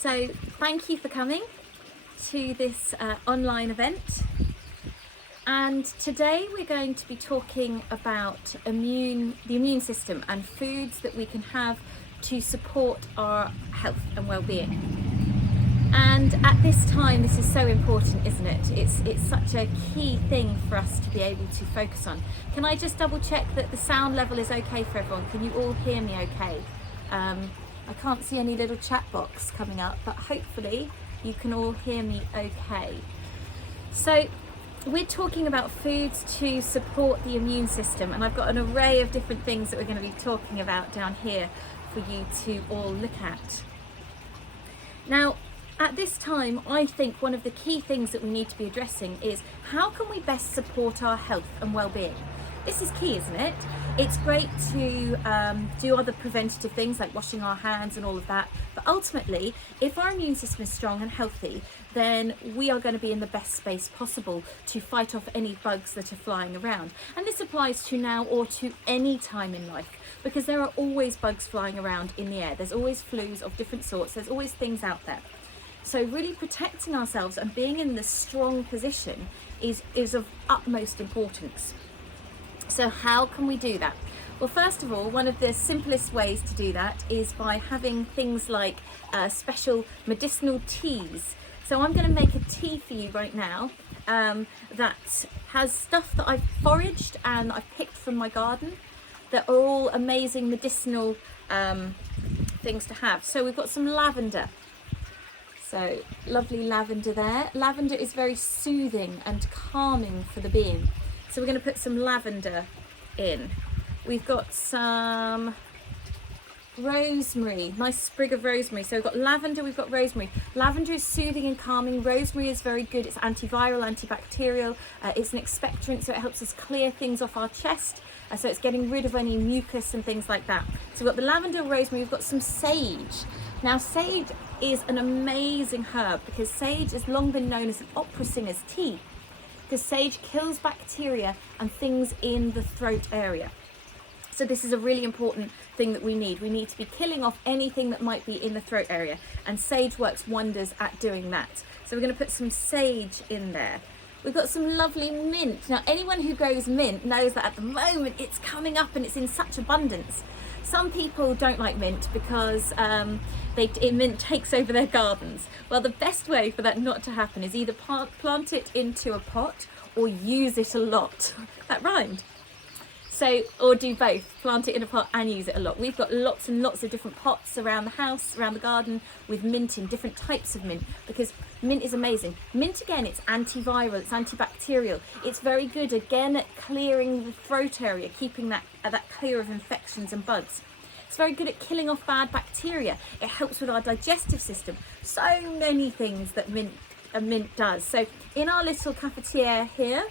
So thank you for coming to this online event, and today we're going to be talking about the immune system and foods that we can have to support our health and well-being. And at this time, this is so important, isn't it? It's such a key thing for us to be able to focus on. Can I just double check that the sound level is okay for everyone? Can you all hear me okay? I can't see any little chat box coming up, but hopefully you can all hear me okay. So we're talking about foods to support the immune system, and I've got an array of different things that we're going to be talking about down here for you to all look at. Now, at this time, I think one of the key things that we need to be addressing is how can we best support our health and well-being? This is key, isn't it? It's great to do other preventative things like washing our hands and all of that, but ultimately, if our immune system is strong and healthy, then we are going to be in the best space possible to fight off any bugs that are flying around. And this applies to now or to any time in life, because there are always bugs flying around in the air. There's always flus of different sorts. There's always things out there. So really protecting ourselves and being in this strong position is of utmost importance. So how can we do that? Well, first of all, one of the simplest ways to do that is by having things like special medicinal teas. So I'm going to make a tea for you right now that has stuff that I've foraged and I've picked from my garden that are all amazing medicinal things to have. So we've got some lavender. So lovely lavender there. Lavender is very soothing and calming for the being. So we're going to put some lavender in. We've got some rosemary, nice sprig of rosemary. So we've got lavender, we've got rosemary. Lavender is soothing and calming. Rosemary is very good. It's antiviral, antibacterial. It's an expectorant, so it helps us clear things off our chest. So it's getting rid of any mucus and things like that. So we've got the lavender, rosemary, we've got some sage. Now sage is an amazing herb because sage has long been known as an opera singer's tea, because sage kills bacteria and things in the throat area. So this is a really important thing that we need. We need to be killing off anything that might be in the throat area, and sage works wonders at doing that. So we're going to put some sage in there. We've got some lovely mint. Now anyone who grows mint knows that at the moment it's coming up and it's in such abundance. Some people don't like mint because mint takes over their gardens. Well, the best way for that not to happen is either plant it into a pot or use it a lot. That rhymed. So, or do both, plant it in a pot and use it a lot. We've got lots and lots of different pots around the house, around the garden, with mint in, different types of mint, because mint is amazing. Mint, again, it's antiviral, it's antibacterial. It's very good, again, at clearing the throat area, keeping that clear of infections and bugs. It's very good at killing off bad bacteria. It helps with our digestive system. So many things that mint does. So in our little cafetiere here,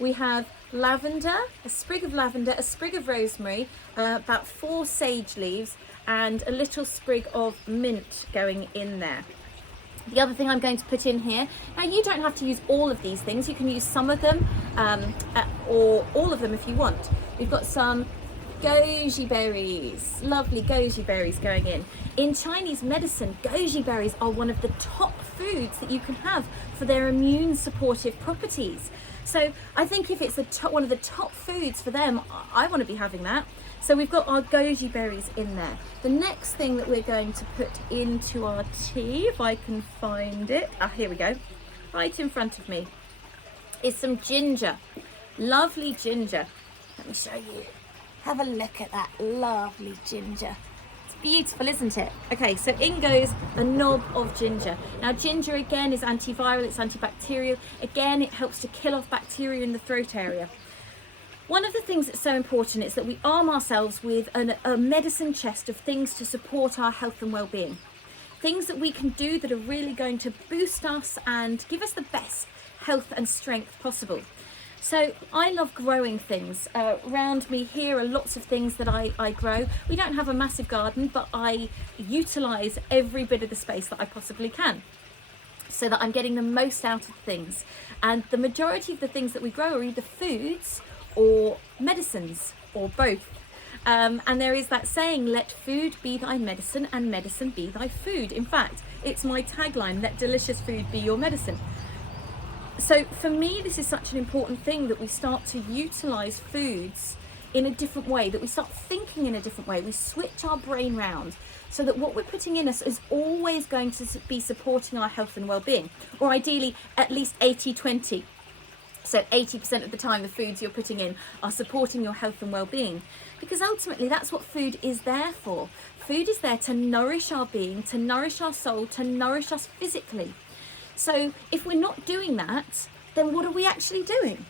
we have lavender, a sprig of lavender, a sprig of rosemary, about 4 sage leaves, and a little sprig of mint going in there. The other thing I'm going to put in here, now you don't have to use all of these things, you can use some of them or all of them if you want. We've got some goji berries, lovely goji berries going in. In Chinese medicine, goji berries are one of the top foods that you can have for their immune supportive properties. So I think if it's one of the top foods for them, I want to be having that. So we've got our goji berries in there. The next thing that we're going to put into our tea, if I can find it, here we go, right in front of me, is some ginger, lovely ginger. Let me show you. Have a look at that lovely ginger. It's beautiful, isn't it? Okay, so in goes a knob of ginger. Now ginger again is antiviral, it's antibacterial. Again, it helps to kill off bacteria in the throat area. One of the things that's so important is that we arm ourselves with a medicine chest of things to support our health and well-being. Things that we can do that are really going to boost us and give us the best health and strength possible. So I love growing things. Around me here are lots of things that I grow. We don't have a massive garden, but I utilise every bit of the space that I possibly can, so that I'm getting the most out of things. And the majority of the things that we grow are either foods or medicines or both. And there is that saying, let food be thy medicine and medicine be thy food. In fact, it's my tagline, let delicious food be your medicine. So for me, this is such an important thing, that we start to utilize foods in a different way, that we start thinking in a different way. We switch our brain round so that what we're putting in us is always going to be supporting our health and well-being, or ideally at least 80-20. So 80% of the time the foods you're putting in are supporting your health and well-being, because ultimately that's what food is there for. Food is there to nourish our being, to nourish our soul, to nourish us physically. So if we're not doing that, then what are we actually doing?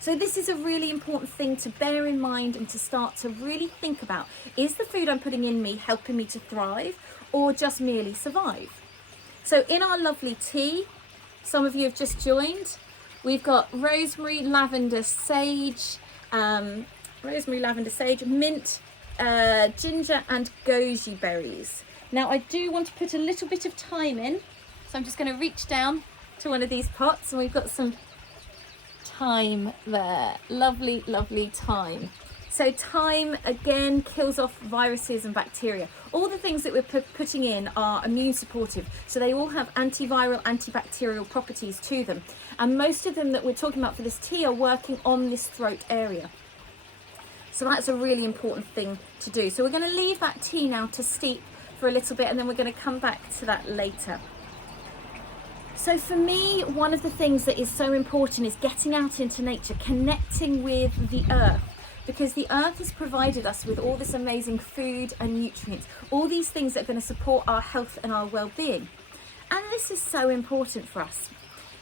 So this is a really important thing to bear in mind and to start to really think about. Is the food I'm putting in me helping me to thrive, or just merely survive? So in our lovely tea, some of you have just joined, we've got rosemary, lavender, sage, mint, ginger and goji berries. Now I do want to put a little bit of thyme in, so I'm just going to reach down to one of these pots, and we've got some thyme there. Lovely, lovely thyme. So thyme again kills off viruses and bacteria. All the things that we're putting in are immune supportive, so they all have antiviral, antibacterial properties to them, and most of them that we're talking about for this tea are working on this throat area. So that's a really important thing to do. So we're going to leave that tea now to steep for a little bit, and then we're going to come back to that later. So for me, one of the things that is so important is getting out into nature, connecting with the earth, because the earth has provided us with all this amazing food and nutrients, all these things that are going to support our health and our well-being. And this is so important for us.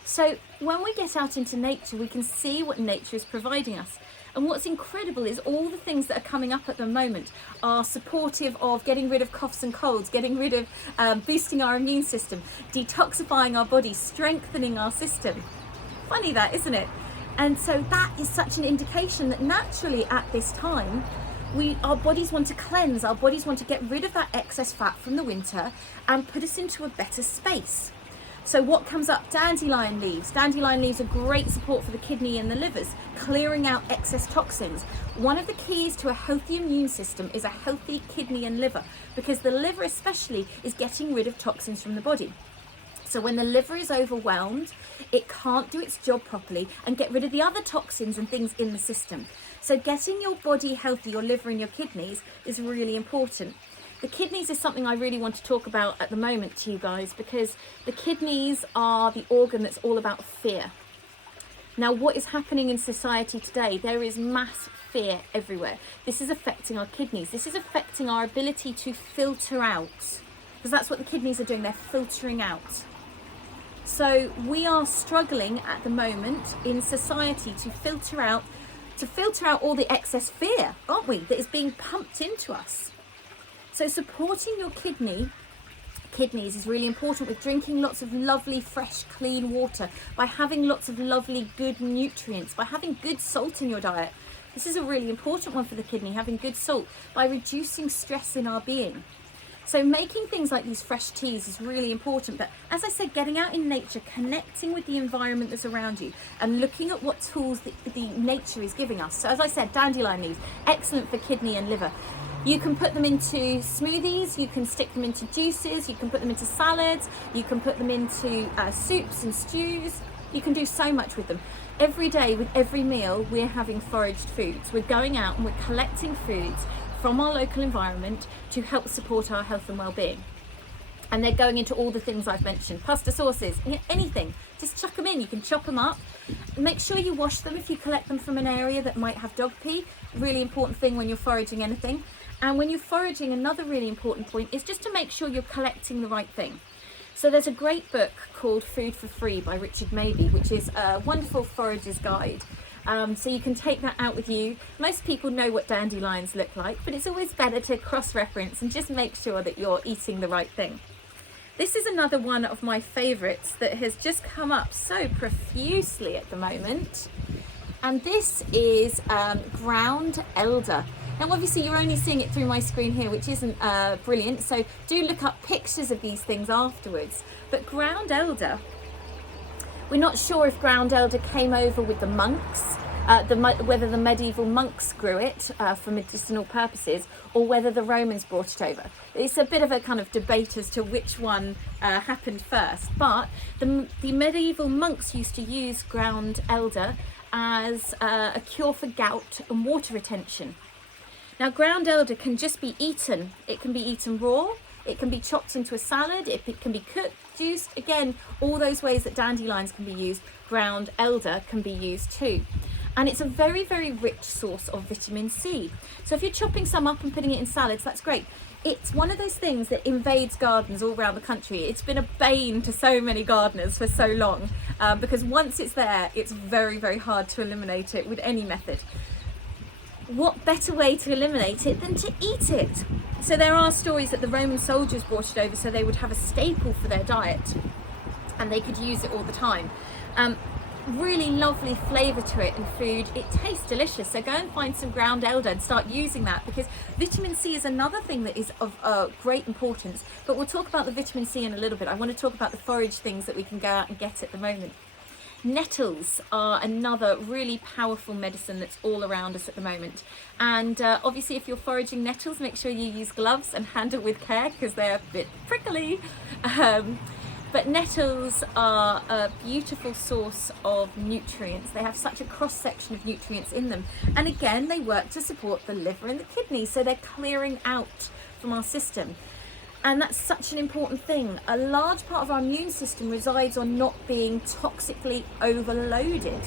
So when we get out into nature, we can see what nature is providing us. And what's incredible is all the things that are coming up at the moment are supportive of getting rid of coughs and colds, getting rid of boosting our immune system, detoxifying our body, strengthening our system. Funny that, isn't it? And so that is such an indication that naturally at this time, our bodies want to cleanse, our bodies want to get rid of that excess fat from the winter and put us into a better space. So what comes up? Dandelion leaves. Dandelion leaves are great support for the kidney and the livers, clearing out excess toxins. One of the keys to a healthy immune system is a healthy kidney and liver, because the liver especially is getting rid of toxins from the body. So when the liver is overwhelmed, it can't do its job properly and get rid of the other toxins and things in the system. So getting your body healthy, your liver and your kidneys, is really important. The kidneys is something I really want to talk about at the moment to you guys, because the kidneys are the organ that's all about fear. Now, what is happening in society today? There is mass fear everywhere. This is affecting our kidneys. This is affecting our ability to filter out, because that's what the kidneys are doing. They're filtering out. So we are struggling at the moment in society to filter out all the excess fear, aren't we, that is being pumped into us. So supporting your kidneys is really important, with drinking lots of lovely, fresh, clean water, by having lots of lovely, good nutrients, by having good salt in your diet. This is a really important one for the kidney, having good salt, by reducing stress in our being. So making things like these fresh teas is really important. But as I said, getting out in nature, connecting with the environment that's around you, and looking at what tools the nature is giving us. So as I said, dandelion leaves, excellent for kidney and liver. You can put them into smoothies, you can stick them into juices, you can put them into salads, you can put them into soups and stews. You can do so much with them. Every day, with every meal, we're having foraged foods. We're going out and we're collecting foods from our local environment to help support our health and well-being. And they're going into all the things I've mentioned, pasta sauces, anything. Just chuck them in, you can chop them up. Make sure you wash them if you collect them from an area that might have dog pee. Really important thing when you're foraging anything. And when you're foraging, another really important point is just to make sure you're collecting the right thing. So there's a great book called Food for Free by Richard Mabey, which is a wonderful forager's guide. So you can take that out with you. Most people know what dandelions look like, but it's always better to cross-reference and just make sure that you're eating the right thing. This is another one of my favourites that has just come up so profusely at the moment. And this is ground elder. Now obviously you're only seeing it through my screen here, which isn't brilliant, so do look up pictures of these things afterwards. But ground elder, we're not sure if ground elder came over with the monks, whether the medieval monks grew it for medicinal purposes, or whether the Romans brought it over. It's a bit of a kind of debate as to which one happened first, but the medieval monks used to use ground elder as a cure for gout and water retention. Now, ground elder can just be eaten. It can be eaten raw, it can be chopped into a salad, it can be cooked, juiced. Again, all those ways that dandelions can be used, ground elder can be used too. And it's a very, very rich source of vitamin C. So if you're chopping some up and putting it in salads, that's great. It's one of those things that invades gardens all around the country. It's been a bane to so many gardeners for so long, because once it's there, it's very, very hard to eliminate it with any method. What better way to eliminate it than to eat it? So there are stories that the Roman soldiers brought it over so they would have a staple for their diet and they could use it all the time. Really lovely flavour to it in food. It tastes delicious, so go and find some ground elder and start using that, because vitamin C is another thing that is of great importance, but we'll talk about the vitamin C in a little bit. I want to talk about the forage things that we can go out and get at the moment. Nettles are another really powerful medicine that's all around us at the moment, and obviously if you're foraging nettles, make sure you use gloves and handle with care because they're a bit prickly. But nettles are a beautiful source of nutrients. They have such a cross section of nutrients in them, and again they work to support the liver and the kidney, so they're clearing out from our system. And that's such an important thing. A large part of our immune system resides on not being toxically overloaded.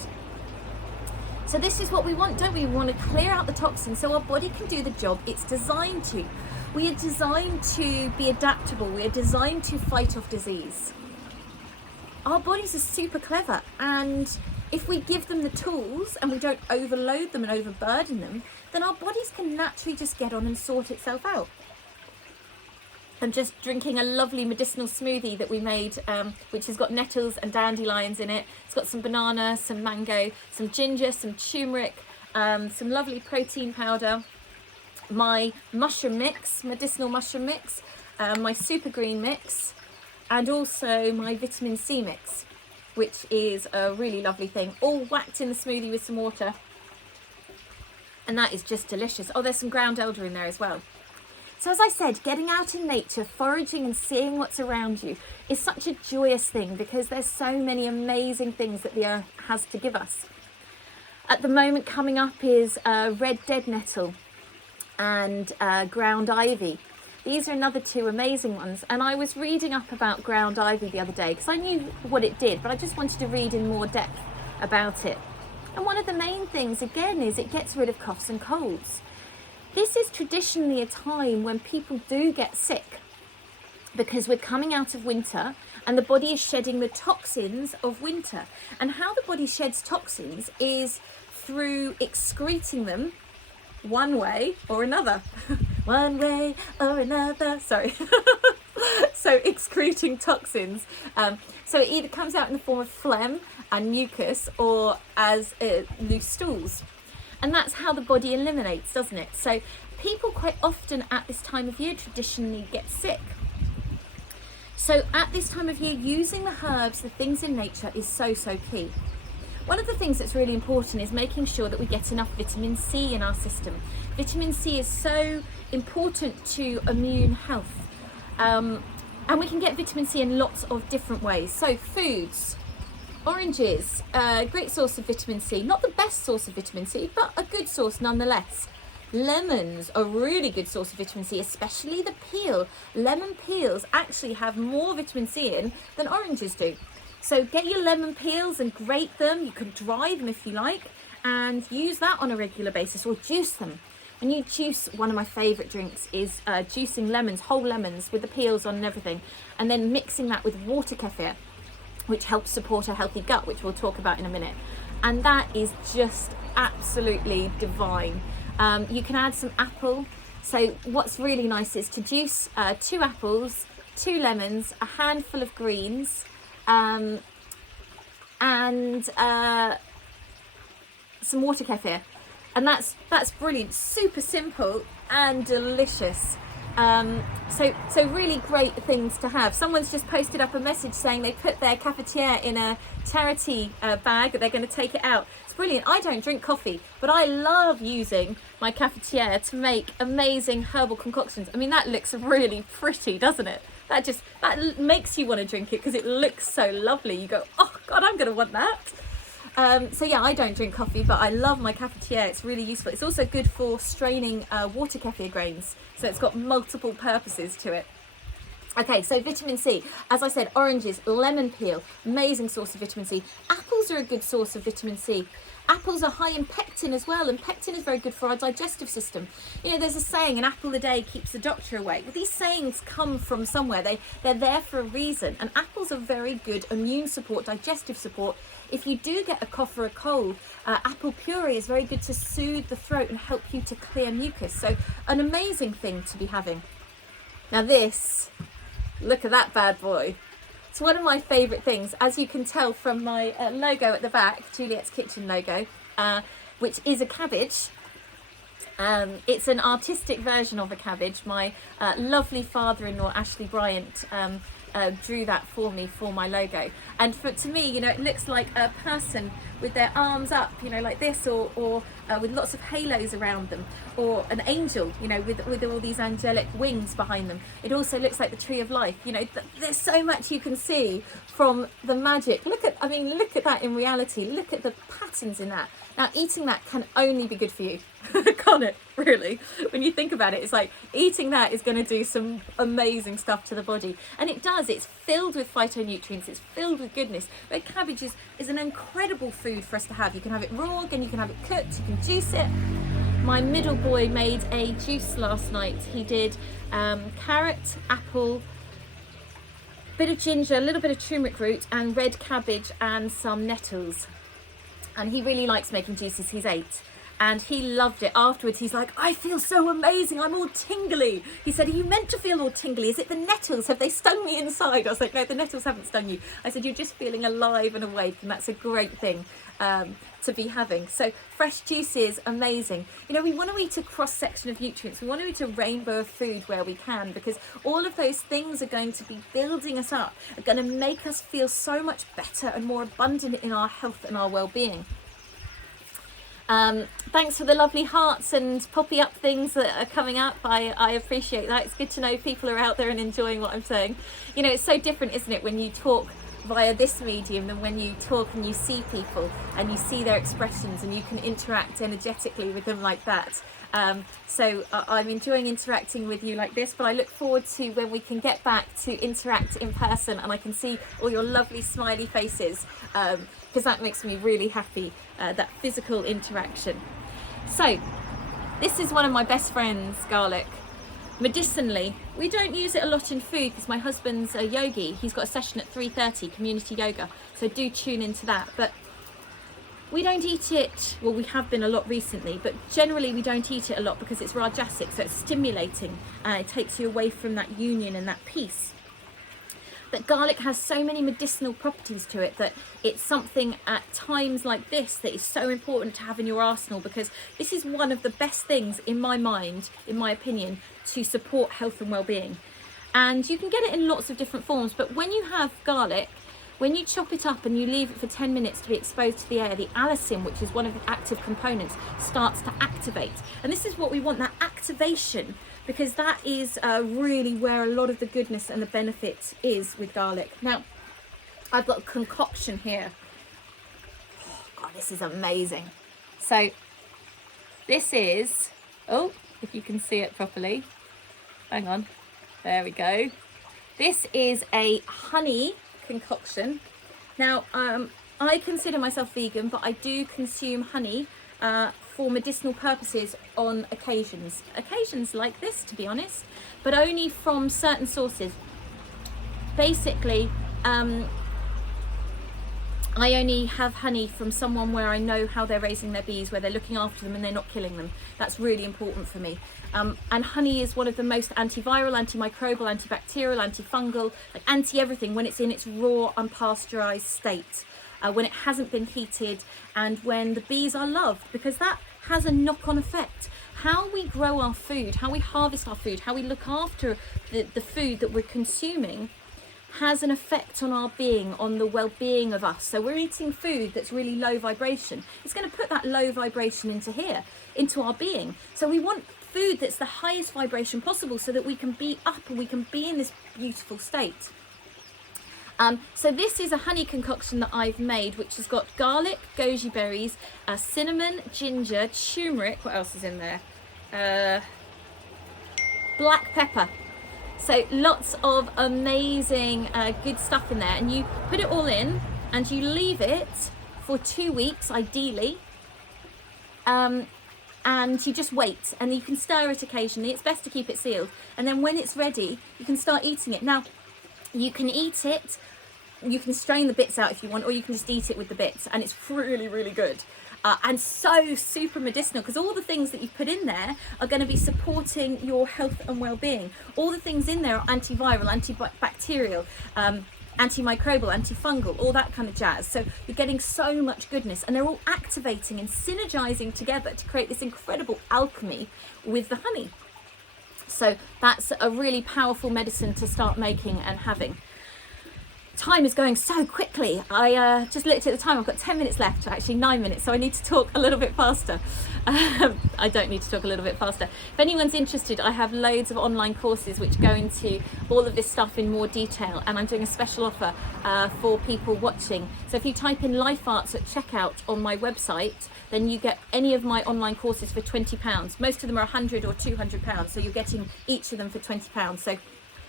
So this is what we want, don't we? We want to clear out the toxins so our body can do the job it's designed to. We are designed to be adaptable. We are designed to fight off disease. Our bodies are super clever, and if we give them the tools and we don't overload them and overburden them, then our bodies can naturally just get on and sort itself out. I'm just drinking a lovely medicinal smoothie that we made, which has got nettles and dandelions in it. It's got some banana, some mango, some ginger, some turmeric, some lovely protein powder, my mushroom mix, medicinal mushroom mix, my super green mix, and also my vitamin C mix, which is a really lovely thing, all whacked in the smoothie with some water. And that is just delicious. Oh, there's some ground elder in there as well. So as I said, getting out in nature, foraging and seeing what's around you is such a joyous thing, because there's so many amazing things that the earth has to give us. At the moment coming up is red dead nettle and ground ivy. These are another two amazing ones, and I was reading up about ground ivy the other day because I knew what it did, but I just wanted to read in more depth about it. And one of the main things again is it gets rid of coughs and colds. This is traditionally a time when people do get sick because we're coming out of winter and the body is shedding the toxins of winter. And how the body sheds toxins is through excreting them one way or another. One way or another, sorry. So excreting toxins. So it either comes out in the form of phlegm and mucus or as loose stools. And that's how the body eliminates, doesn't it? So people quite often at this time of year traditionally get sick. So at this time of year, using the herbs, the things in nature is so, so key. One of the things that's really important is making sure that we get enough vitamin C in our system. Vitamin C is so important to immune health. And we can get vitamin C in lots of different ways. So foods. Oranges, great source of vitamin C. Not the best source of vitamin C, but a good source nonetheless. Lemons, a really good source of vitamin C, especially the peel. Lemon peels actually have more vitamin C in than oranges do. So get your lemon peels and grate them. You can dry them if you like and use that on a regular basis, or juice them. When you juice, one of my favourite drinks is juicing lemons, whole lemons with the peels on and everything, and then mixing that with water kefir, which helps support a healthy gut, which we'll talk about in a minute. And that is just absolutely divine. You can add some apple. So what's really nice is to juice 2 apples, 2 lemons, a handful of greens, and some water kefir. And that's brilliant, super simple and delicious. So really great things to have. Someone's just posted up a message saying they put their cafetiere in a charity bag, they're going to take it out. It's brilliant. I don't drink coffee, but I love using my cafetiere to make amazing herbal concoctions. I mean, that looks really pretty, doesn't it? That makes you want to drink it because it looks so lovely. You go, oh God, I'm going to want that. So yeah, I don't drink coffee, but I love my cafetiere. It's really useful. It's also good for straining water kefir grains. So it's got multiple purposes to it. Okay, so vitamin C. As I said, oranges, lemon peel, amazing source of vitamin C. Apples are a good source of vitamin C. Apples are high in pectin as well, and pectin is very good for our digestive system. You know, there's a saying, an apple a day keeps the doctor away. Well, these sayings come from somewhere. They're there for a reason, and apples are very good immune support, digestive support. If you do get a cough or a cold, apple puree is very good to soothe the throat and help you to clear mucus. So an amazing thing to be having. Now this, look at that bad boy. It's one of my favourite things, as you can tell from my logo at the back, Juliette's Kitchen logo, which is a cabbage. It's an artistic version of a cabbage. My lovely father-in-law, Ashley Bryant, drew that for me for my logo. And to me, you know, it looks like a person with their arms up, you know, like this, or with lots of halos around them, or an angel, you know, with all these angelic wings behind them. It also looks like the tree of life. You know, there's so much you can see from the magic. Look at that in reality. Look at the patterns in that. Now, eating that can only be good for you, can't it? Really, when you think about it, it's like eating that is going to do some amazing stuff to the body, and it does. It's filled with phytonutrients, it's filled with goodness. Red cabbage is an incredible food for us to have. You can have it raw, and you can have it cooked, you can juice it. My middle boy made a juice last night. He did carrot, apple, bit of ginger, a little bit of turmeric root, and red cabbage and some nettles. And he really likes making juices. He's 8. And he loved it. Afterwards, he's like, I feel so amazing. I'm all tingly. He said, are you meant to feel all tingly? Is it the nettles? Have they stung me inside? I was like, no, the nettles haven't stung you. I said, you're just feeling alive and awake. And that's a great thing to be having. So fresh juices, amazing. You know, we want to eat a cross section of nutrients. We want to eat a rainbow of food where we can, because all of those things are going to be building us up, are going to make us feel so much better and more abundant in our health and our well-being. Thanks for the lovely hearts and poppy up things that are coming up. I appreciate that. It's good to know people are out there and enjoying what I'm saying. You know, it's so different, isn't it, when you talk via this medium than when you talk and you see people and you see their expressions and you can interact energetically with them like that. So I'm enjoying interacting with you like this, but I look forward to when we can get back to interact in person and I can see all your lovely smiley faces, because that makes me really happy, that physical interaction. So this is one of my best friends, garlic. Medicinally, we don't use it a lot in food because my husband's a yogi. He's got a session at 3:30, community yoga, so do tune into that. But we don't eat it, well, we have been a lot recently, but generally we don't eat it a lot because it's rajasic, so it's stimulating and it takes you away from that union and that peace. But garlic has so many medicinal properties to it that it's something at times like this that is so important to have in your arsenal, because this is one of the best things in my mind, in my opinion, to support health and well-being. And you can get it in lots of different forms, but when you have garlic, when you chop it up and you leave it for 10 minutes to be exposed to the air, the allicin, which is one of the active components, starts to activate. And this is what we want, that activation, because that is really where a lot of the goodness and the benefit is with garlic. Now, I've got a concoction here. Oh, God, this is amazing. So this is, oh, if you can see it properly. Hang on, there we go. This is a honey concoction. Now, I consider myself vegan, but I do consume honey for medicinal purposes on occasions like this, to be honest, but only from certain sources. Basically, I only have honey from someone where I know how they're raising their bees, where they're looking after them and they're not killing them. That's really important for me. And honey is one of the most antiviral, antimicrobial, antibacterial, antifungal, like anti-everything when it's in its raw, unpasteurized state. When it hasn't been heated and when the bees are loved, because that has a knock-on effect. how we grow our food, how we harvest our food, how we look after the food that we're consuming has an effect on our being, on the well-being of us. So we're eating food that's really low vibration. It's going to put that low vibration into here, into our being. So we want food that's the highest vibration possible so that we can be up and we can be in this beautiful state. So this is a honey concoction that I've made, which has got garlic, goji berries, cinnamon, ginger, turmeric. What else is in there? Black pepper. So lots of amazing good stuff in there, and you put it all in and you leave it for 2 weeks ideally, and you just wait, and you can stir it occasionally. It's best to keep it sealed, and then when it's ready you can start eating it. Now you can eat it, you can strain the bits out if you want, or you can just eat it with the bits, and it's really, really good. And so super medicinal, because all the things that you've put in there are going to be supporting your health and well-being. All the things in there are antiviral, antibacterial, antimicrobial, antifungal, all that kind of jazz. So you're getting so much goodness, and they're all activating and synergizing together to create this incredible alchemy with the honey. So that's a really powerful medicine to start making and having. Time is going so quickly. I just looked at the time. I've got 10 minutes left, actually 9 minutes, so I need to talk a little bit faster. I don't need to talk a little bit faster. If anyone's interested, I have loads of online courses which go into all of this stuff in more detail, and I'm doing a special offer for people watching. So if you type in Life Arts at checkout on my website, then you get any of my online courses for £20. Most of them are £100 or £200, so you're getting each of them for £20. So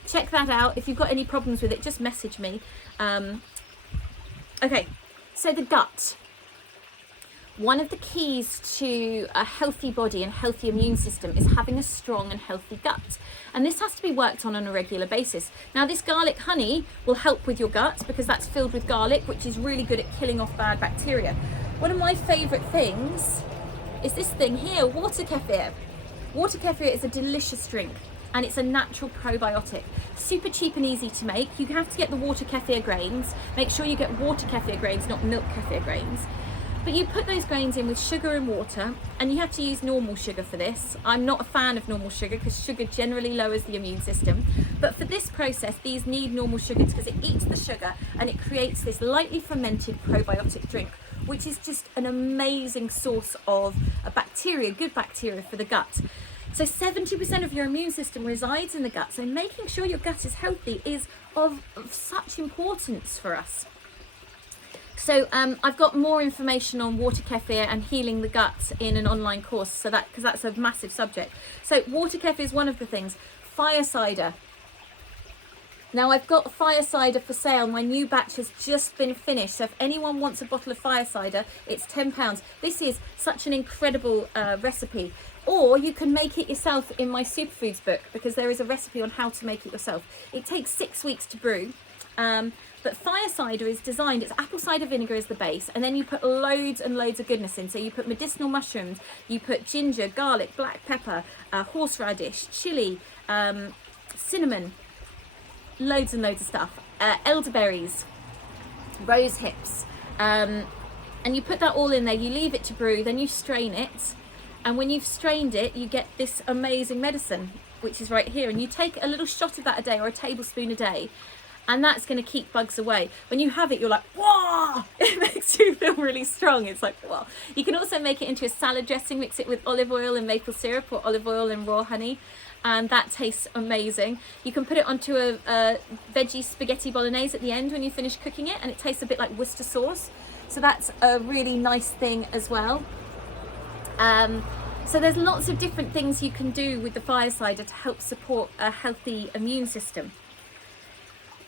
check that out. If you've got any problems with it, just message me. Okay, so the gut. One of the keys to a healthy body and healthy immune system is having a strong and healthy gut. And this has to be worked on a regular basis. Now, this garlic honey will help with your gut because that's filled with garlic, which is really good at killing off bad bacteria. One of my favourite things is this thing here, water kefir. Water kefir is a delicious drink, and it's a natural probiotic. Super cheap and easy to make. You have to get the water kefir grains. Make sure you get water kefir grains, not milk kefir grains. But you put those grains in with sugar and water, and you have to use normal sugar for this. I'm not a fan of normal sugar because sugar generally lowers the immune system. But for this process, these need normal sugar because it eats the sugar and it creates this lightly fermented probiotic drink, which is just an amazing source of bacteria, good bacteria for the gut. So 70% of your immune system resides in the gut. So making sure your gut is healthy is of such importance for us. So I've got more information on water kefir and healing the gut in an online course. So because that's a massive subject. So water kefir is one of the things. Fire cider. Now I've got fire cider for sale. My new batch has just been finished. So if anyone wants a bottle of fire cider, it's £10. This is such an incredible recipe. Or you can make it yourself in my superfoods book, because there is a recipe on how to make it yourself. It takes 6 weeks to brew. But fire cider is designed, it's apple cider vinegar as the base, and then you put loads and loads of goodness in. So you put medicinal mushrooms, you put ginger, garlic, black pepper, horseradish, chili, cinnamon, loads and loads of stuff, elderberries, rose hips, and you put that all in there. You leave it to brew, then you strain it, and when you've strained it, you get this amazing medicine, which is right here. And you take a little shot of that a day, or a tablespoon a day, and that's going to keep bugs away. When you have it, you're like, whoa! It makes you feel really strong. It's like, wow. You can also make it into a salad dressing, mix it with olive oil and maple syrup, or olive oil and raw honey, and that tastes amazing. You can put it onto a veggie spaghetti bolognese at the end when you finish cooking it, and it tastes a bit like Worcester sauce. So that's a really nice thing as well. So there's lots of different things you can do with the fire cider to help support a healthy immune system.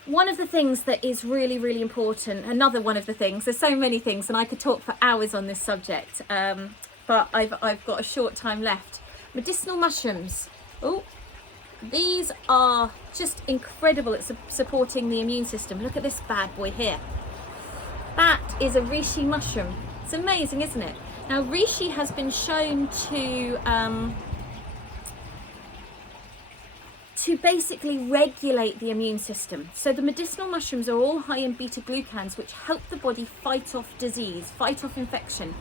One of the things that is really, really important, another one of the things, there's so many things, and I could talk for hours on this subject, but I've got a short time left. Medicinal mushrooms. Oh, these are just incredible at supporting the immune system. Look at this bad boy here. That is a reishi mushroom. It's amazing, isn't it? Now, reishi has been shown to basically regulate the immune system. So the medicinal mushrooms are all high in beta-glucans, which help the body fight off disease, fight off infection.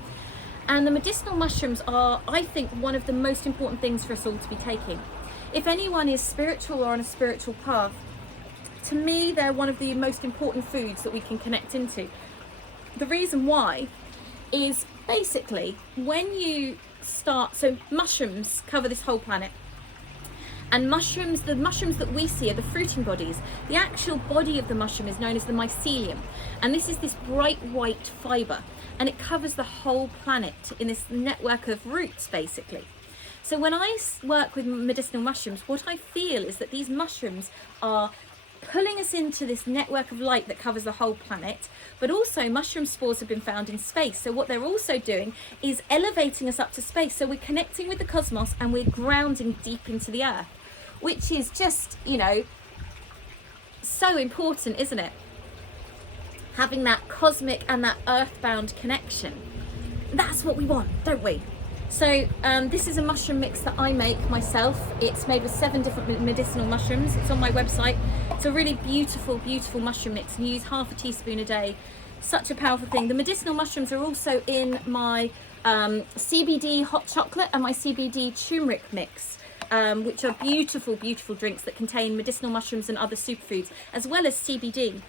And the medicinal mushrooms are, I think, one of the most important things for us all to be taking. If anyone is spiritual or on a spiritual path, to me, they're one of the most important foods that we can connect into. The reason why is basically when you start, so mushrooms cover this whole planet. And mushrooms, the mushrooms that we see are the fruiting bodies. The actual body of the mushroom is known as the mycelium. And this is this bright white fibre. And it covers the whole planet in this network of roots, basically. So when I work with medicinal mushrooms, what I feel is that these mushrooms are pulling us into this network of light that covers the whole planet, but also mushroom spores have been found in space. So what they're also doing is elevating us up to space. So we're connecting with the cosmos and we're grounding deep into the earth, which is just, you know, so important, isn't it? Having that cosmic and that earthbound connection. That's what we want, don't we? So this is a mushroom mix that I make myself. It's made with 7 different medicinal mushrooms. It's on my website. It's a really beautiful, beautiful mushroom mix, and you use half a teaspoon a day. Such a powerful thing. The medicinal mushrooms are also in my CBD hot chocolate and my CBD turmeric mix, which are beautiful, beautiful drinks that contain medicinal mushrooms and other superfoods, as well as CBD.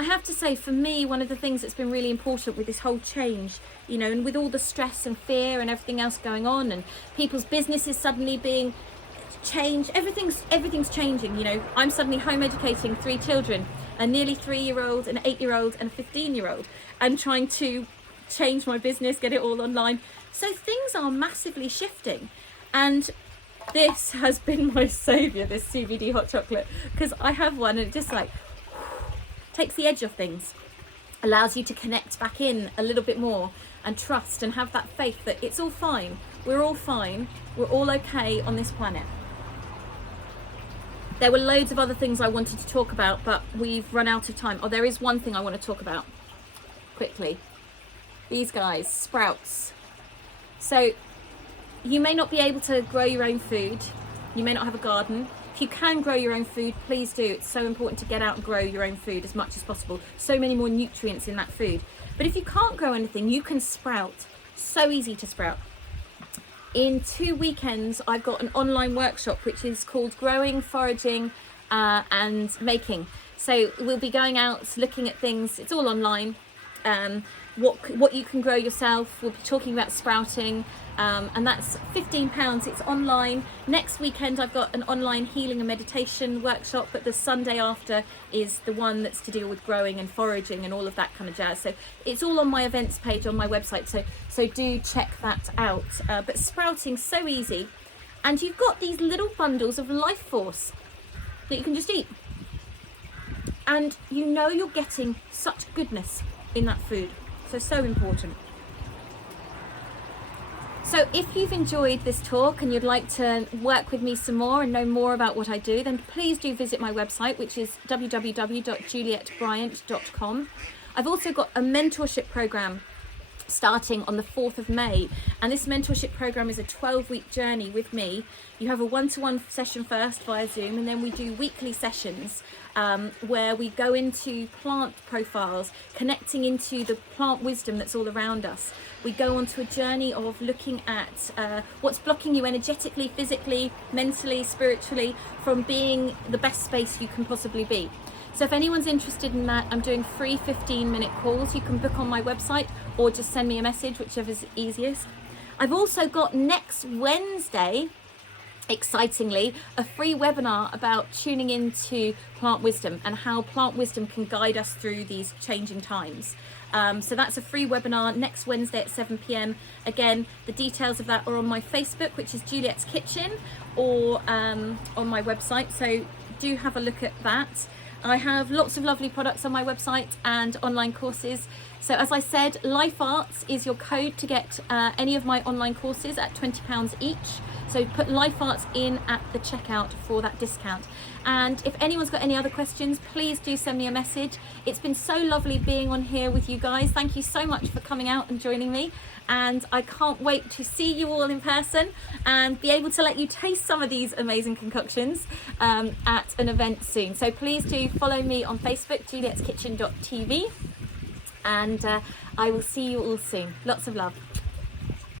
I have to say, for me, one of the things that's been really important with this whole change, you know, and with all the stress and fear and everything else going on, and people's businesses suddenly being changed, everything's changing, you know. I'm suddenly home educating 3 children, a nearly 3-year-old, an 8-year-old and a 15-year-old, and trying to change my business, get it all online. So things are massively shifting, and this has been my saviour, this CBD hot chocolate, because I have one and it just like takes the edge off things, allows you to connect back in a little bit more and trust and have that faith that it's all fine, we're all okay on this planet. There were loads of other things I wanted to talk about, but we've run out of time. Oh, there is one thing I want to talk about quickly. These guys, sprouts. So you may not be able to grow your own food, you may not have a garden. If you can grow your own food, please do. It's so important to get out and grow your own food as much as possible. So many more nutrients in that food. But if you can't grow anything, you can sprout. So easy to sprout. In 2 weekends, I've got an online workshop which is called Growing, Foraging and Making. So we'll be going out, looking at things. It's all online. What you can grow yourself. We'll be talking about sprouting, and that's £15. It's online. Next weekend I've got an online healing and meditation workshop, but the Sunday after is the one that's to deal with growing and foraging and all of that kind of jazz. So it's all on my events page on my website, so do check that out. But sprouting's so easy, and you've got these little bundles of life force that you can just eat, and you know you're getting such goodness in that food. So important. So if you've enjoyed this talk and you'd like to work with me some more and know more about what I do, then please do visit my website, which is www.juliettebryant.com. I've also got a mentorship program starting on the 4th of May, and this mentorship program is a 12-week journey with me. You have a one-to-one session first via Zoom, and then we do weekly sessions where we go into plant profiles, connecting into the plant wisdom that's all around us. We go onto a journey of looking at what's blocking you energetically, physically, mentally, spiritually, from being the best space you can possibly be. So if anyone's interested in that, I'm doing free 15-minute calls. You can book on my website or just send me a message, whichever's easiest. I've also got next Wednesday, excitingly, a free webinar about tuning into plant wisdom and how plant wisdom can guide us through these changing times. So that's a free webinar next Wednesday at 7 p.m. Again, the details of that are on my Facebook, which is Juliette's Kitchen, or on my website. So do have a look at that. I have lots of lovely products on my website and online courses. So as I said, Life Arts is your code to get any of my online courses at £20 each. So put Life Arts in at the checkout for that discount. And if anyone's got any other questions, please do send me a message. It's been so lovely being on here with you guys. Thank you so much for coming out and joining me. And I can't wait to see you all in person and be able to let you taste some of these amazing concoctions at an event soon. So please do follow me on Facebook, julietteskitchen.tv, and I will see you all soon. Lots of love.